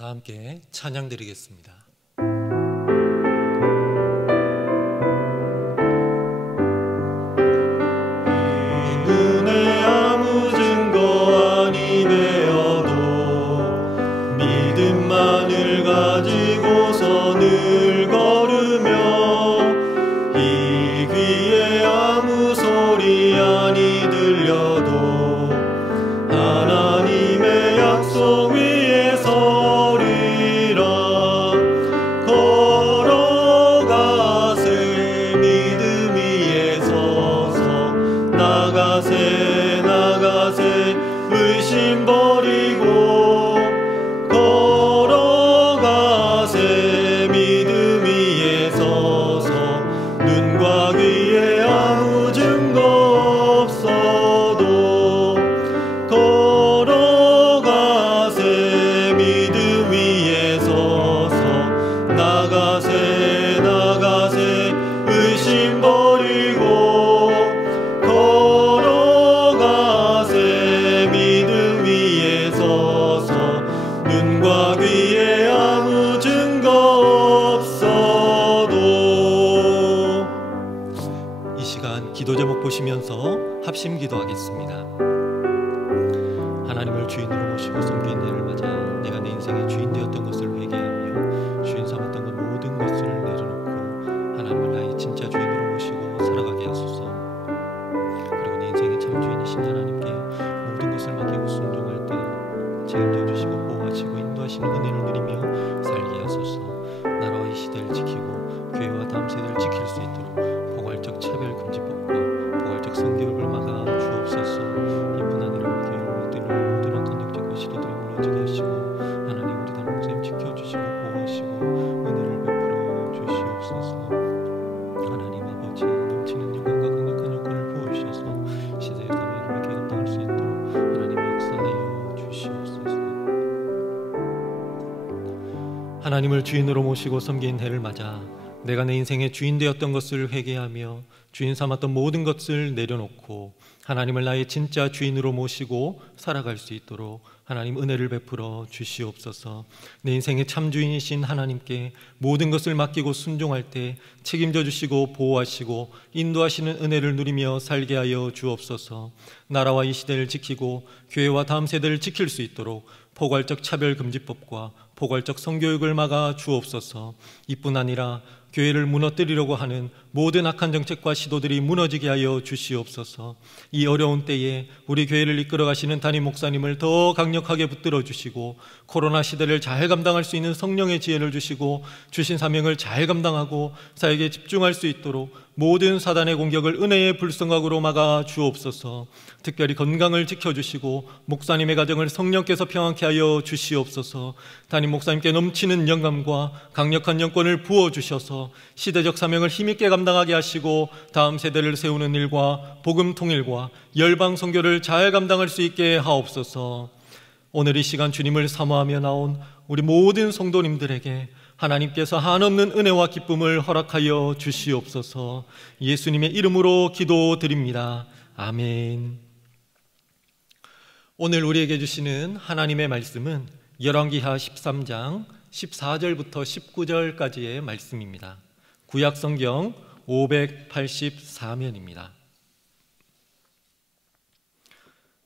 다 함께 찬양 드리겠습니다. 눈에 아무 증거 아니되어도 믿음만을 가지고서 늘 걸으며 이 귀에 아무 소리 아니 들려도 하나님의 약속 위에 서리라. 걸어가세 믿음 위에 서서 나가세 나가세 의심 버리고 걸어가세 믿음 위에 서서 눈과 귀에 아무 증거 없어도 걸어가세 믿음 위에 서서 나가세 나가세 의심 버리고 걸어가세 믿음 위에 서서 눈과 귀에 아무 증거 없어도. 이 시간 기도 제목 보시면서 합심 기도하겠습니다. 하나님을 주인으로 모시고 섬기는 일을 맞아 내가 내 인생의 주인 되었던 것을 회개하며 주인 삼았던 것 모든 것을 내려놓고 하나님을 나의 진짜 주인으로 모시고 살아가게 하소서. 그리고 내 인생의 참 주인이신 하나님께 모든 것을 맡기고 순종할 때 책임져 주시고 보호하시고 인도하시는 은혜를 누리며 살게 하소서. 나라와 이 시대를 지키고 교회와 다음 세대를 지킬 수 있도록 포괄적 차별금지법과 포괄적 성교육을 막아 주옵소서. 이뿐 아니라 우리 교회를 이끌는 모든 어떤 역적과 시도들을 무너지게 하시고 하나님 우리 담임 목사님 지켜주시고 보호하시고 은혜를 베풀어 주시옵소서. 하나님 아버지 넘치는 영광과 강력한 여건을 부어주셔서 시대의 담임을 이렇게 감당할 수 있도록 하나님 역사하여 주시옵소서. 하나님을 주인으로 모시고 섬긴 해를 맞아 내가 내 인생의 주인 되었던 것을 회개하며 주인 삼았던 모든 것을 내려놓고 하나님을 나의 진짜 주인으로 모시고 살아갈 수 있도록 하나님 은혜를 베풀어 주시옵소서. 내 인생의 참 주인이신 하나님께 모든 것을 맡기고 순종할 때 책임져 주시고 보호하시고 인도하시는 은혜를 누리며 살게 하여 주옵소서. 나라와 이 시대를 지키고 교회와 다음 세대를 지킬 수 있도록 포괄적 차별금지법과 포괄적 성교육을 막아 주옵소서. 이뿐 아니라 교회를 무너뜨리려고 하는 모든 악한 정책과 시도들이 무너지게 하여 주시옵소서. 이 어려운 때에 우리 교회를 이끌어 가시는 담임 목사님을 더 강력하게 붙들어 주시고 코로나 시대를 잘 감당할 수 있는 성령의 지혜를 주시고 주신 사명을 잘 감당하고 사역에 집중할 수 있도록 모든 사단의 공격을 은혜의 불성각으로 막아 주옵소서. 특별히 건강을 지켜주시고 목사님의 가정을 성령께서 평안케 하여 주시옵소서. 담임 목사님께 넘치는 영감과 강력한 영권을 부어주셔서 시대적 사명을 힘있게 감당하게 하시고 다음 세대를 세우는 일과 복음 통일과 열방 선교를 잘 감당할 수 있게 하옵소서. 오늘 이 시간 주님을 사모하며 나온 우리 모든 성도님들에게 하나님께서 한없는 은혜와 기쁨을 허락하여 주시옵소서. 예수님의 이름으로 기도드립니다. 아멘. 오늘 우리에게 주시는 하나님의 말씀은 열왕기하 13장 14절부터 19절까지의 말씀입니다. 구약성경 584면입니다.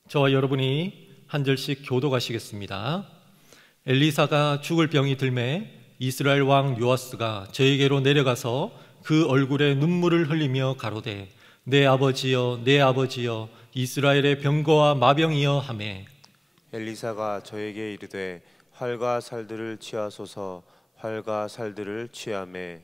저와 여러분이 한 절씩 교독하시겠습니다. 엘리사가 죽을 병이 들매 이스라엘 왕 요아스가 저에게로 내려가서 그 얼굴에 눈물을 흘리며 가로되 내 아버지여 내 아버지여 이스라엘의 병거와 마병이여 하매 엘리사가 저에게 이르되 활과 살들을 취하소서 활과 살들을 취하매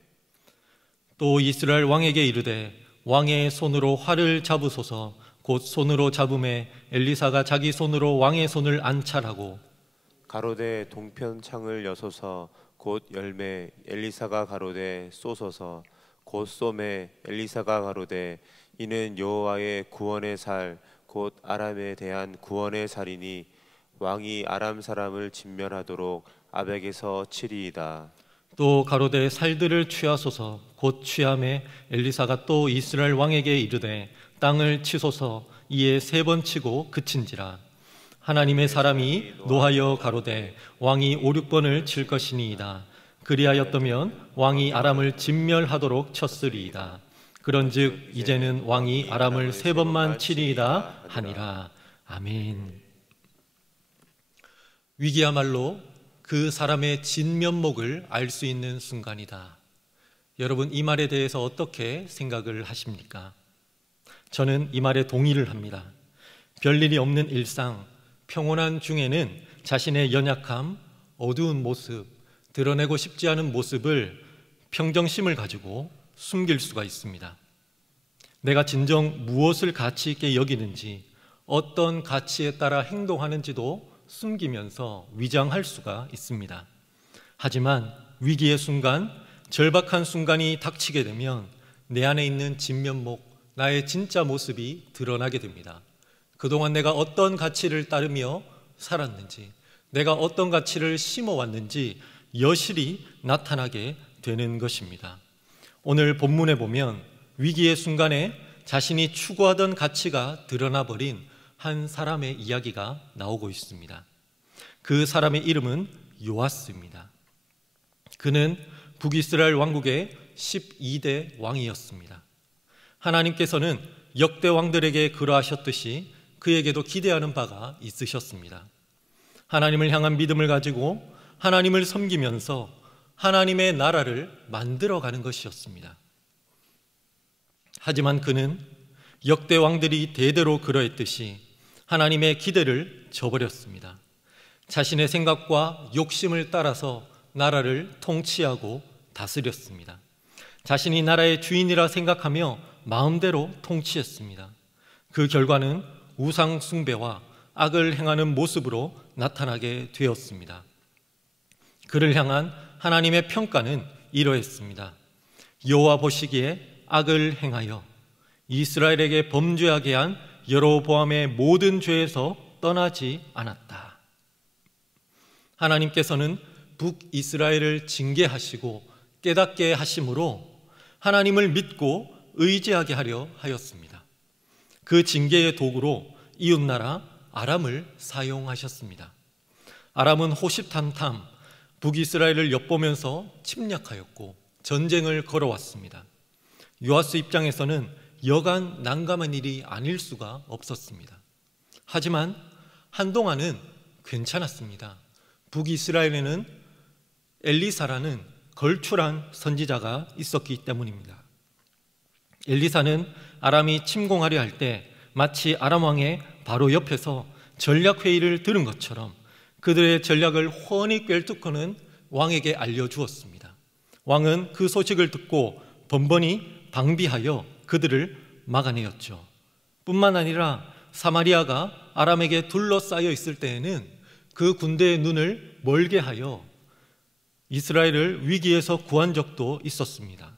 또 이스라엘 왕에게 이르되 왕의 손으로 활을 잡으소서 곧 손으로 잡음에 엘리사가 자기 손으로 왕의 손을 안찰하고 가로되 동편 창을 여소서 곧 열매 엘리사가 가로되 쏘소서 곧 쏘매 엘리사가 가로되 이는 여호와의 구원의 살 곧 아람에 대한 구원의 살이니 왕이 아람 사람을 진멸하도록 아벡에서 치리이다. 또 가로되 살들을 취하소서 곧 취함에 엘리사가 또 이스라엘 왕에게 이르되 땅을 치소서 이에 3번 치고 그친지라. 하나님의 사람이 노하여 가로되 왕이 5, 6번을 칠 것이니이다. 그리하였더면 왕이 아람을 진멸하도록 쳤으리이다. 그런즉 이제는 왕이 아람을 3번만 치리이다 하니라. 아멘. 위기야말로 그 사람의 진면목을 알 수 있는 순간이다. 여러분, 이 말에 대해서 어떻게 생각을 하십니까? 저는 이 말에 동의를 합니다. 별일이 없는 일상, 평온한 중에는 자신의 연약함, 어두운 모습, 드러내고 싶지 않은 모습을 평정심을 가지고 숨길 수가 있습니다. 내가 진정 무엇을 가치 있게 여기는지, 어떤 가치에 따라 행동하는지도 숨기면서 위장할 수가 있습니다. 하지만 위기의 순간, 절박한 순간이 닥치게 되면 내 안에 있는 진면목, 나의 진짜 모습이 드러나게 됩니다. 그동안 내가 어떤 가치를 따르며 살았는지, 내가 어떤 가치를 심어왔는지 여실히 나타나게 되는 것입니다. 오늘 본문에 보면 위기의 순간에 자신이 추구하던 가치가 드러나버린 한 사람의 이야기가 나오고 있습니다. 그 사람의 이름은 요아스입니다. 그는 북이스라엘 왕국의 12대 왕이었습니다. 하나님께서는 역대 왕들에게 그러하셨듯이 그에게도 기대하는 바가 있으셨습니다. 하나님을 향한 믿음을 가지고 하나님을 섬기면서 하나님의 나라를 만들어가는 것이었습니다. 하지만 그는 역대 왕들이 대대로 그러했듯이 하나님의 기대를 저버렸습니다. 자신의 생각과 욕심을 따라서 나라를 통치하고 다스렸습니다. 자신이 나라의 주인이라 생각하며 마음대로 통치했습니다. 그 결과는 우상 숭배와 악을 행하는 모습으로 나타나게 되었습니다. 그를 향한 하나님의 평가는 이러했습니다. 여호와 보시기에 악을 행하여 이스라엘에게 범죄하게 한 여로보암의 모든 죄에서 떠나지 않았다. 하나님께서는 북이스라엘을 징계하시고 깨닫게 하심으로 하나님을 믿고 의지하게 하려 하였습니다. 그 징계의 도구로 이웃나라 아람을 사용하셨습니다. 아람은 호시탐탐 북이스라엘을 엿보면서 침략하였고 전쟁을 걸어왔습니다. 요아스 입장에서는 여간 난감한 일이 아닐 수가 없었습니다. 하지만 한동안은 괜찮았습니다. 북이스라엘에는 엘리사라는 걸출한 선지자가 있었기 때문입니다. 엘리사는 아람이 침공하려 할 때 마치 아람 왕의 바로 옆에서 전략회의를 들은 것처럼 그들의 전략을 훤히 꿰뚫고는 왕에게 알려주었습니다. 왕은 그 소식을 듣고 번번이 방비하여 그들을 막아내었죠. 뿐만 아니라 사마리아가 아람에게 둘러싸여 있을 때에는 그 군대의 눈을 멀게 하여 이스라엘을 위기에서 구한 적도 있었습니다.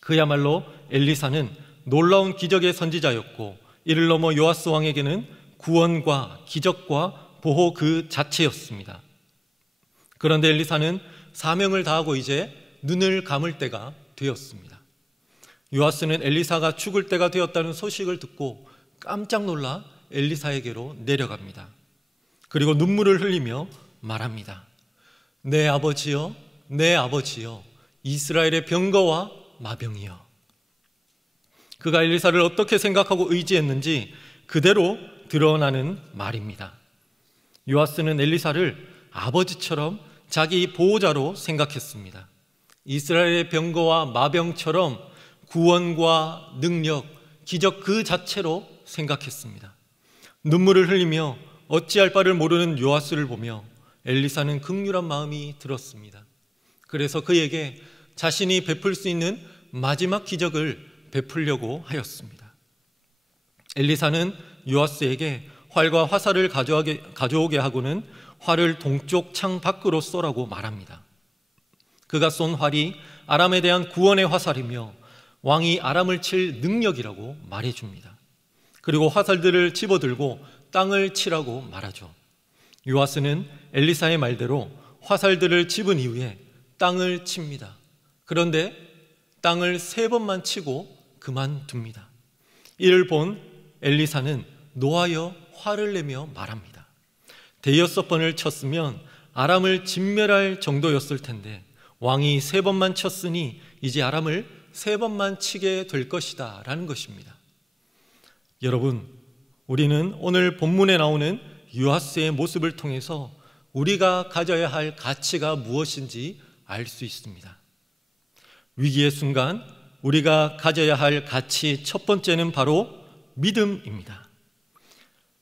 그야말로 엘리사는 놀라운 기적의 선지자였고 이를 넘어 요아스 왕에게는 구원과 기적과 보호 그 자체였습니다. 그런데 엘리사는 사명을 다하고 이제 눈을 감을 때가 되었습니다. 요아스는 엘리사가 죽을 때가 되었다는 소식을 듣고 깜짝 놀라 엘리사에게로 내려갑니다. 그리고 눈물을 흘리며 말합니다. 내 아버지여, 내 아버지여, 이스라엘의 병거와 마병이여. 그가 엘리사를 어떻게 생각하고 의지했는지 그대로 드러나는 말입니다. 요아스는 엘리사를 아버지처럼 자기 보호자로 생각했습니다. 이스라엘의 병거와 마병처럼 구원과 능력, 기적 그 자체로 생각했습니다. 눈물을 흘리며 어찌할 바를 모르는 요아스를 보며 엘리사는 긍휼한 마음이 들었습니다. 그래서 그에게 자신이 베풀 수 있는 마지막 기적을 베풀려고 하였습니다. 엘리사는 요아스에게 활과 화살을 가져오게 하고는 활을 동쪽 창 밖으로 쏘라고 말합니다. 그가 쏜 활이 아람에 대한 구원의 화살이며 왕이 아람을 칠 능력이라고 말해줍니다. 그리고 화살들을 집어들고 땅을 치라고 말하죠. 요아스는 엘리사의 말대로 화살들을 집은 이후에 땅을 칩니다. 그런데 땅을 3번만 치고 그만둡니다. 이를 본 엘리사는 노하여 화를 내며 말합니다. 5번을 쳤으면 아람을 진멸할 정도였을 텐데 왕이 3번만 쳤으니 이제 아람을 3번만 치게 될 것이다 라는 것입니다. 여러분, 우리는 오늘 본문에 나오는 요아스의 모습을 통해서 우리가 가져야 할 가치가 무엇인지 알 수 있습니다. 위기의 순간 우리가 가져야 할 가치 첫 번째는 바로 믿음입니다.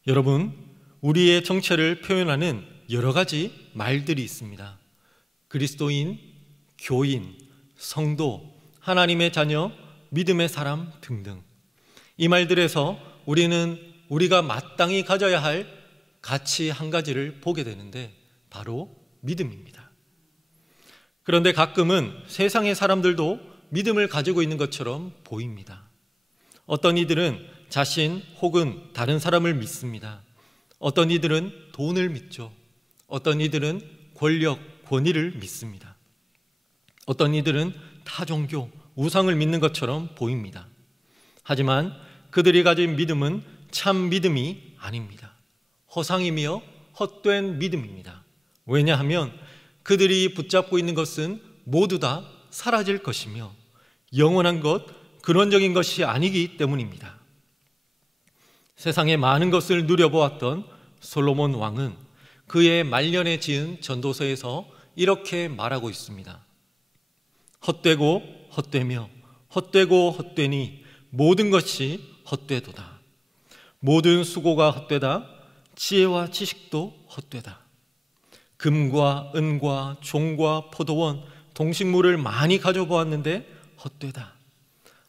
여러분, 우리의 정체를 표현하는 여러 가지 말들이 있습니다. 그리스도인, 교인, 성도, 하나님의 자녀, 믿음의 사람 등등. 이 말들에서 우리는 우리가 마땅히 가져야 할 가치 한 가지를 보게 되는데 바로 믿음입니다. 그런데 가끔은 세상의 사람들도 믿음을 가지고 있는 것처럼 보입니다. 어떤 이들은 자신 혹은 다른 사람을 믿습니다. 어떤 이들은 돈을 믿죠. 어떤 이들은 권력, 권위를 믿습니다. 어떤 이들은 타 종교, 우상을 믿는 것처럼 보입니다. 하지만 그들이 가진 믿음은 참 믿음이 아닙니다. 허상이며 헛된 믿음입니다. 왜냐하면 그들이 붙잡고 있는 것은 모두 다 사라질 것이며 영원한 것, 근원적인 것이 아니기 때문입니다. 세상에 많은 것을 누려보았던 솔로몬 왕은 그의 말년에 지은 전도서에서 이렇게 말하고 있습니다. 헛되고 헛되며 헛되고 헛되니 모든 것이 헛되도다. 모든 수고가 헛되다. 지혜와 지식도 헛되다. 금과 은과 종과 포도원, 동식물을 많이 가져보았는데 헛되다.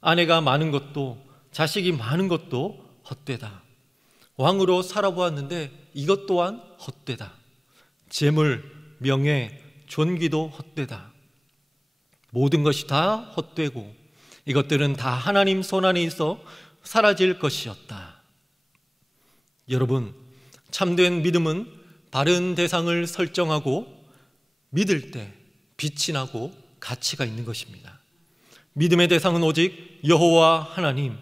아내가 많은 것도 자식이 많은 것도 헛되다. 왕으로 살아보았는데 이것 또한 헛되다. 재물, 명예, 존귀도 헛되다. 모든 것이 다 헛되고 이것들은 다 하나님 손 안에 있어 사라질 것이었다. 여러분, 참된 믿음은 바른 대상을 설정하고 믿을 때 빛이 나고 가치가 있는 것입니다. 믿음의 대상은 오직 여호와 하나님,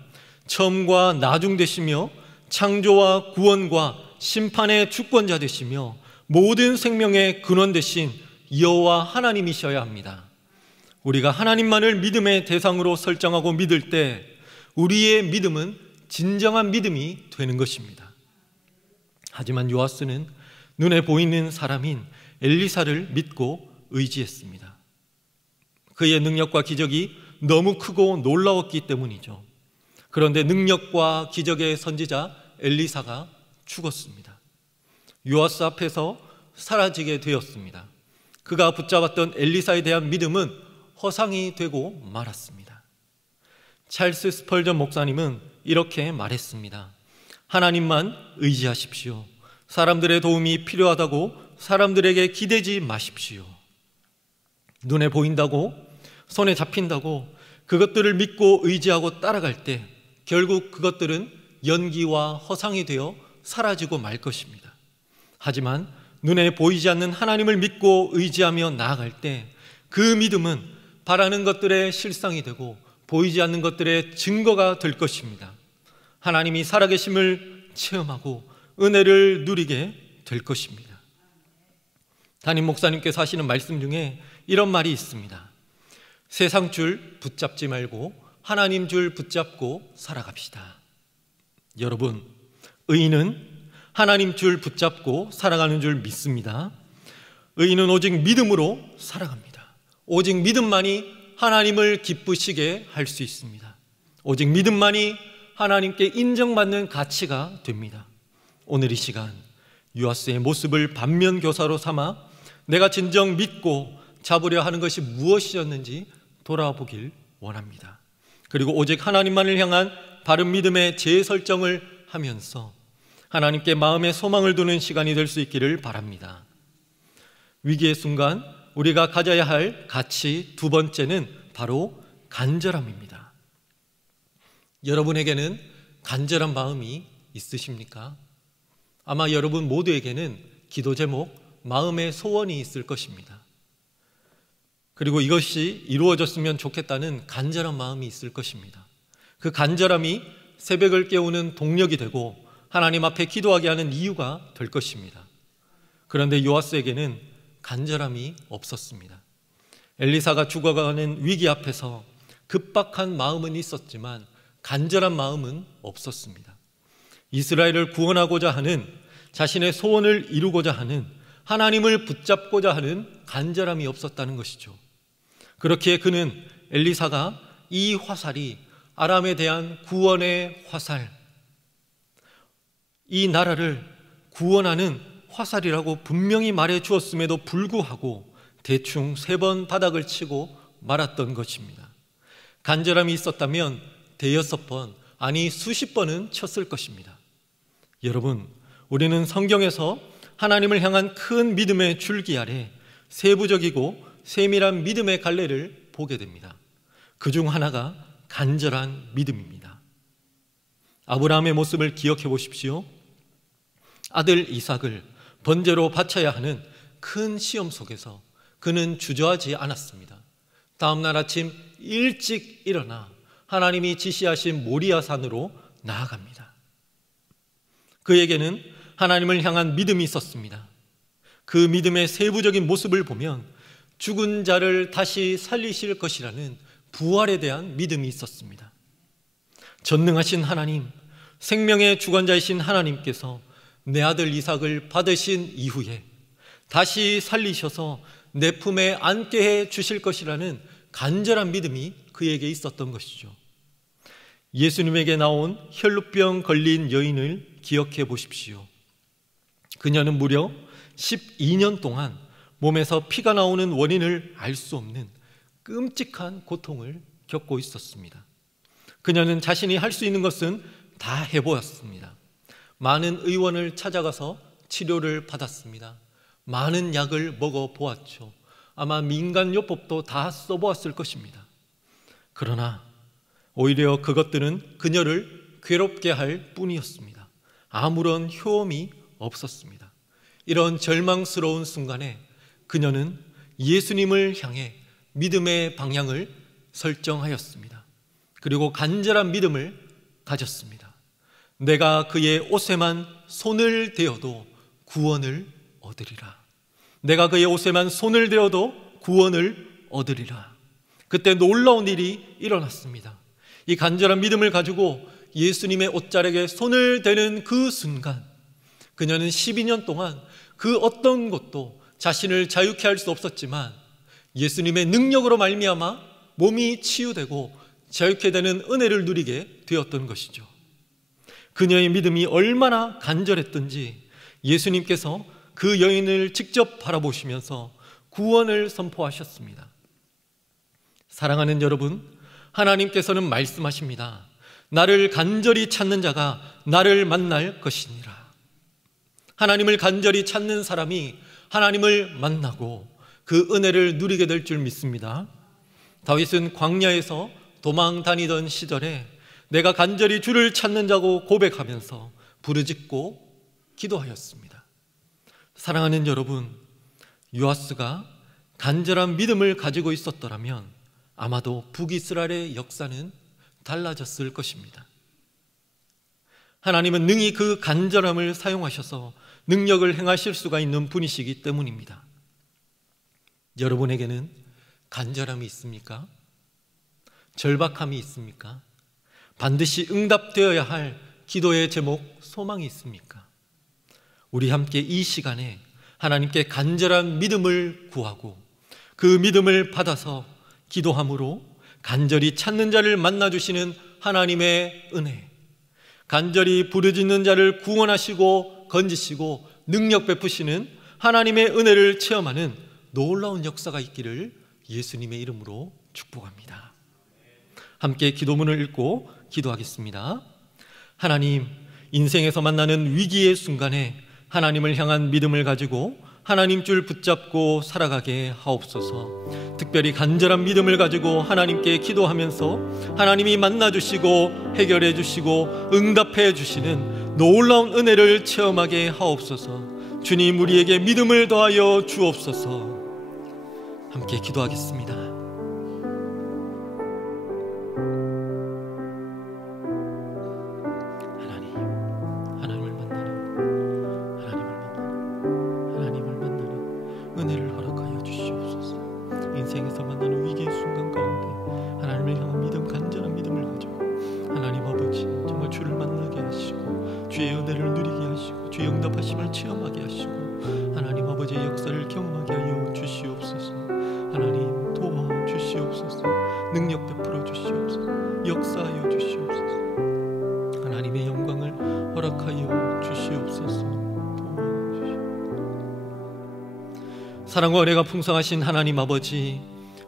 처음과 나중 되시며 창조와 구원과 심판의 주권자 되시며 모든 생명의 근원 되신 여호와 하나님이셔야 합니다. 우리가 하나님만을 믿음의 대상으로 설정하고 믿을 때 우리의 믿음은 진정한 믿음이 되는 것입니다. 하지만 요아스는 눈에 보이는 사람인 엘리사를 믿고 의지했습니다. 그의 능력과 기적이 너무 크고 놀라웠기 때문이죠. 그런데 능력과 기적의 선지자 엘리사가 죽었습니다. 요아스 앞에서 사라지게 되었습니다. 그가 붙잡았던 엘리사에 대한 믿음은 허상이 되고 말았습니다. 찰스 스펄전 목사님은 이렇게 말했습니다. 하나님만 의지하십시오. 사람들의 도움이 필요하다고 사람들에게 기대지 마십시오. 눈에 보인다고, 손에 잡힌다고 그것들을 믿고 의지하고 따라갈 때 결국 그것들은 연기와 허상이 되어 사라지고 말 것입니다. 하지만 눈에 보이지 않는 하나님을 믿고 의지하며 나아갈 때 그 믿음은 바라는 것들의 실상이 되고 보이지 않는 것들의 증거가 될 것입니다. 하나님이 살아계심을 체험하고 은혜를 누리게 될 것입니다. 담임 목사님께서 하시는 말씀 중에 이런 말이 있습니다. 세상 줄 붙잡지 말고 하나님 줄 붙잡고 살아갑시다. 여러분, 의인은 하나님 줄 붙잡고 살아가는 줄 믿습니다. 의인은 오직 믿음으로 살아갑니다. 오직 믿음만이 하나님을 기쁘시게 할 수 있습니다. 오직 믿음만이 하나님께 인정받는 가치가 됩니다. 오늘 이 시간 요아스의 모습을 반면교사로 삼아 내가 진정 믿고 잡으려 하는 것이 무엇이었는지 돌아보길 원합니다. 그리고 오직 하나님만을 향한 바른 믿음의 재설정을 하면서 하나님께 마음의 소망을 두는 시간이 될 수 있기를 바랍니다. 위기의 순간 우리가 가져야 할 가치 두 번째는 바로 간절함입니다. 여러분에게는 간절한 마음이 있으십니까? 아마 여러분 모두에게는 기도 제목, 마음의 소원이 있을 것입니다. 그리고 이것이 이루어졌으면 좋겠다는 간절한 마음이 있을 것입니다. 그 간절함이 새벽을 깨우는 동력이 되고 하나님 앞에 기도하게 하는 이유가 될 것입니다. 그런데 요아스에게는 간절함이 없었습니다. 엘리사가 죽어가는 위기 앞에서 급박한 마음은 있었지만 간절한 마음은 없었습니다. 이스라엘을 구원하고자 하는, 자신의 소원을 이루고자 하는, 하나님을 붙잡고자 하는 간절함이 없었다는 것이죠. 그렇기에 그는 엘리사가 이 화살이 아람에 대한 구원의 화살, 이 나라를 구원하는 화살이라고 분명히 말해 주었음에도 불구하고 대충 3번 바닥을 치고 말았던 것입니다. 간절함이 있었다면 대여섯 번, 아니 수십 번은 쳤을 것입니다. 여러분, 우리는 성경에서 하나님을 향한 큰 믿음의 줄기 아래 세부적이고 세밀한 믿음의 갈래를 보게 됩니다. 그중 하나가 간절한 믿음입니다. 아브라함의 모습을 기억해 보십시오. 아들 이삭을 번제로 바쳐야 하는 큰 시험 속에서 그는 주저하지 않았습니다. 다음 날 아침 일찍 일어나 하나님이 지시하신 모리아산으로 나아갑니다. 그에게는 하나님을 향한 믿음이 있었습니다. 그 믿음의 세부적인 모습을 보면 죽은 자를 다시 살리실 것이라는 부활에 대한 믿음이 있었습니다. 전능하신 하나님, 생명의 주관자이신 하나님께서 내 아들 이삭을 받으신 이후에 다시 살리셔서 내 품에 안게 해 주실 것이라는 간절한 믿음이 그에게 있었던 것이죠. 예수님에게 나온 혈루병 걸린 여인을 기억해 보십시오. 그녀는 무려 12년 동안 몸에서 피가 나오는 원인을 알 수 없는 끔찍한 고통을 겪고 있었습니다. 그녀는 자신이 할 수 있는 것은 다 해보았습니다. 많은 의원을 찾아가서 치료를 받았습니다. 많은 약을 먹어보았죠. 아마 민간요법도 다 써보았을 것입니다. 그러나 오히려 그것들은 그녀를 괴롭게 할 뿐이었습니다. 아무런 효험이 없었습니다. 이런 절망스러운 순간에 그녀는 예수님을 향해 믿음의 방향을 설정하였습니다. 그리고 간절한 믿음을 가졌습니다. 내가 그의 옷에만 손을 대어도 구원을 얻으리라. 내가 그의 옷에만 손을 대어도 구원을 얻으리라. 그때 놀라운 일이 일어났습니다. 이 간절한 믿음을 가지고 예수님의 옷자락에 손을 대는 그 순간, 그녀는 12년 동안 그 어떤 것도 자신을 자유케 할 수 없었지만 예수님의 능력으로 말미암아 몸이 치유되고 자유케 되는 은혜를 누리게 되었던 것이죠. 그녀의 믿음이 얼마나 간절했던지 예수님께서 그 여인을 직접 바라보시면서 구원을 선포하셨습니다. 사랑하는 여러분, 하나님께서는 말씀하십니다. 나를 간절히 찾는 자가 나를 만날 것이니라. 하나님을 간절히 찾는 사람이 하나님을 만나고 그 은혜를 누리게 될 줄 믿습니다. 다윗은 광야에서 도망 다니던 시절에 내가 간절히 주를 찾는 자고 고백하면서 부르짖고 기도하였습니다. 사랑하는 여러분, 요아스가 간절한 믿음을 가지고 있었더라면 아마도 북이스라엘의 역사는 달라졌을 것입니다. 하나님은 능히 그 간절함을 사용하셔서 능력을 행하실 수가 있는 분이시기 때문입니다. 여러분에게는 간절함이 있습니까? 절박함이 있습니까? 반드시 응답되어야 할 기도의 제목, 소망이 있습니까? 우리 함께 이 시간에 하나님께 간절한 믿음을 구하고 그 믿음을 받아서 기도함으로 간절히 찾는 자를 만나주시는 하나님의 은혜, 간절히 부르짖는 자를 구원하시고 건지시고 능력 베푸시는 하나님의 은혜를 체험하는 놀라운 역사가 있기를 예수님의 이름으로 축복합니다. 함께 기도문을 읽고 기도하겠습니다. 하나님, 인생에서 만나는 위기의 순간에 하나님을 향한 믿음을 가지고 하나님 줄 붙잡고 살아가게 하옵소서. 특별히 간절한 믿음을 가지고 하나님께 기도하면서 하나님이 만나주시고 해결해 주시고 응답해 주시는 놀라운 은혜를 체험하게 하옵소서. 주님, 우리에게 믿음을 더하여 주옵소서. 함께 기도하겠습니다. 은혜를 허락하여 주시옵소서. 인생에서 만나는 위기의 순간 가운데 하나님을 향한 믿음, 간절한 믿음을 가지고 하나님 아버지 정말 주를 만나게 하시고 주의 은혜를 누리게 하시고 주의 응답하심을 체험하게 하시고 하나님 아버지의 역사를 경험하게 하여 주시옵소서. 하나님 도와주시옵소서. 능력 베풀어 주시옵소서. 역사하여 주시옵소서. 하나님의 영광을 허락하여 주시옵소서. 사랑과 은혜가 풍성하신 하나님 아버지,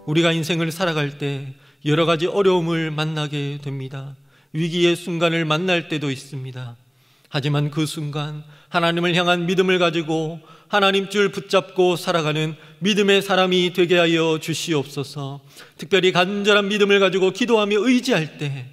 우리가 인생을 살아갈 때 여러 가지 어려움을 만나게 됩니다. 위기의 순간을 만날 때도 있습니다. 하지만 그 순간 하나님을 향한 믿음을 가지고 하나님 줄 붙잡고 살아가는 믿음의 사람이 되게 하여 주시옵소서. 특별히 간절한 믿음을 가지고 기도하며 의지할 때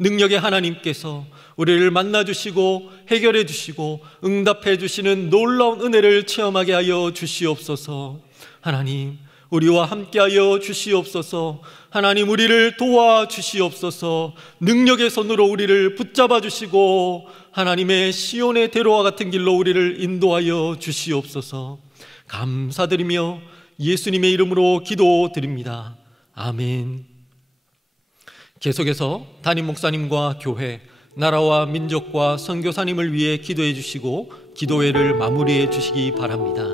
능력의 하나님께서 우리를 만나주시고 해결해 주시고 응답해 주시는 놀라운 은혜를 체험하게 하여 주시옵소서. 하나님, 우리와 함께하여 주시옵소서. 하나님, 우리를 도와주시옵소서. 능력의 손으로 우리를 붙잡아 주시고 하나님의 시온의 대로와 같은 길로 우리를 인도하여 주시옵소서. 감사드리며 예수님의 이름으로 기도드립니다. 아멘. 계속해서 담임 목사님과 교회, 나라와 민족과 선교사님을 위해 기도해 주시고 기도회를 마무리해 주시기 바랍니다.